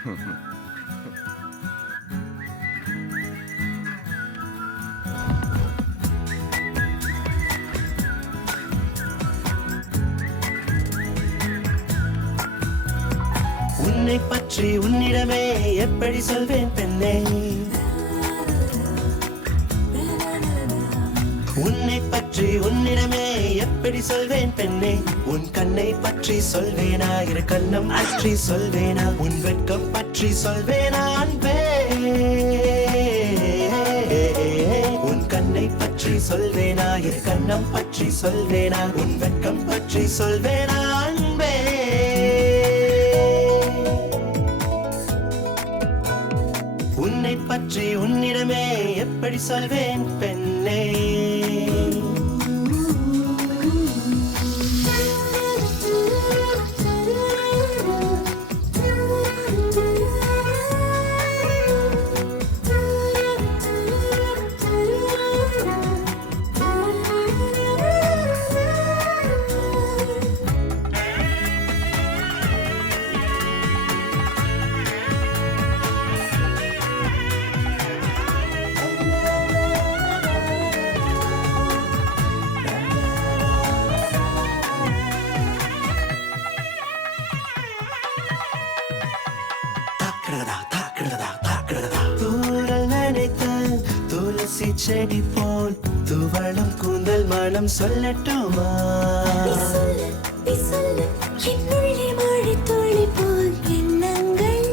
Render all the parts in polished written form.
உன்னை பற்றி உன்னிடமே எப்படி சொல்வேன் பெண்ணே, உன்னை பற்றி உன்னிடமே எப்படி சொல்வேன் பெண்ணே, உன் கண்ணை பற்றி சொல்வேனா, இரு கண்ணம் பற்றி சொல்வேனா, உன் வெட்கம் பற்றி சொல்வேனா அன்பே, உன் கண்ணை பற்றி சொல்வேனா, இரு கண்ணம் பற்றி சொல்வேனா, உன் வெட்கம் பற்றி சொல்வேனா அன்பே. உன்னை பற்றி உன்னிடமே எப்படி சொல்வேன் பெண்ணே. தூரல் நினைத்த துளசி செடி போல் துவளும் கூந்தல் மனம் சொல்லட்டுமா, மழை துளி போல் எண்ணங்கள்,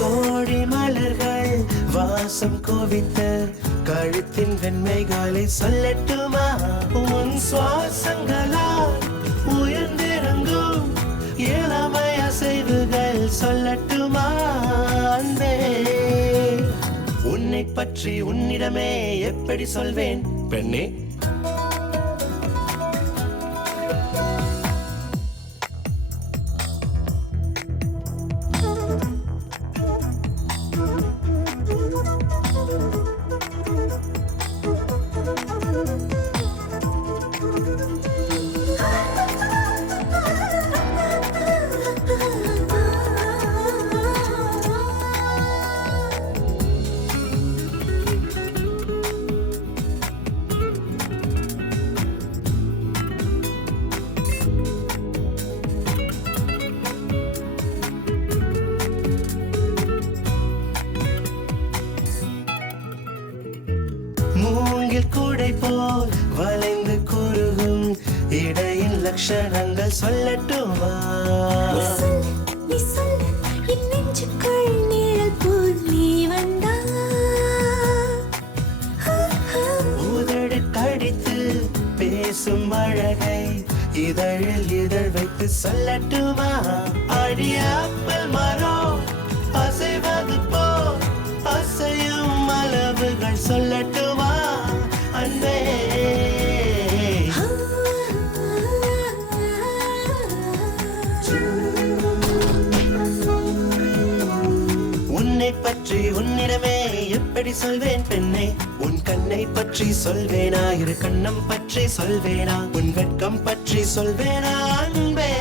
கோடி மலர்கள் வாசம் குவித்த கழுத்தின் வெண்மைகளை சொல்லட்டுமா, உன் சுவாசங்களால் உயர்ந்திறங்கும் இளமை அசைவுகள் சொல்லட்டுமா அன்பே. உன்னை பற்றி உன்னிடமே எப்படி சொல்வேன் பெண்ணே. மூங்கில் கூடை போல் வளைந்து குறுகும் இடையின் லட்சணங்கள் சொல்லட்டுமா, உதடு கடித்து பேசும் அழகை இதழில் இதழ் வைத்து சொல்லட்டுமா, அடியாப்பல் மரம் அசைவது போல் அசையும் அளவுகள் சொல்லட்டுமா அன்பே. உன்னை பற்றி உன்னிடமே எப்படி சொல்வேன் பெண்ணே, உன் கண்ணை பற்றி சொல்வேனா, இரு கண்ணம் பற்றி சொல்வேனா, உன் வெட்கம் பற்றி சொல்வேனா அன்பே.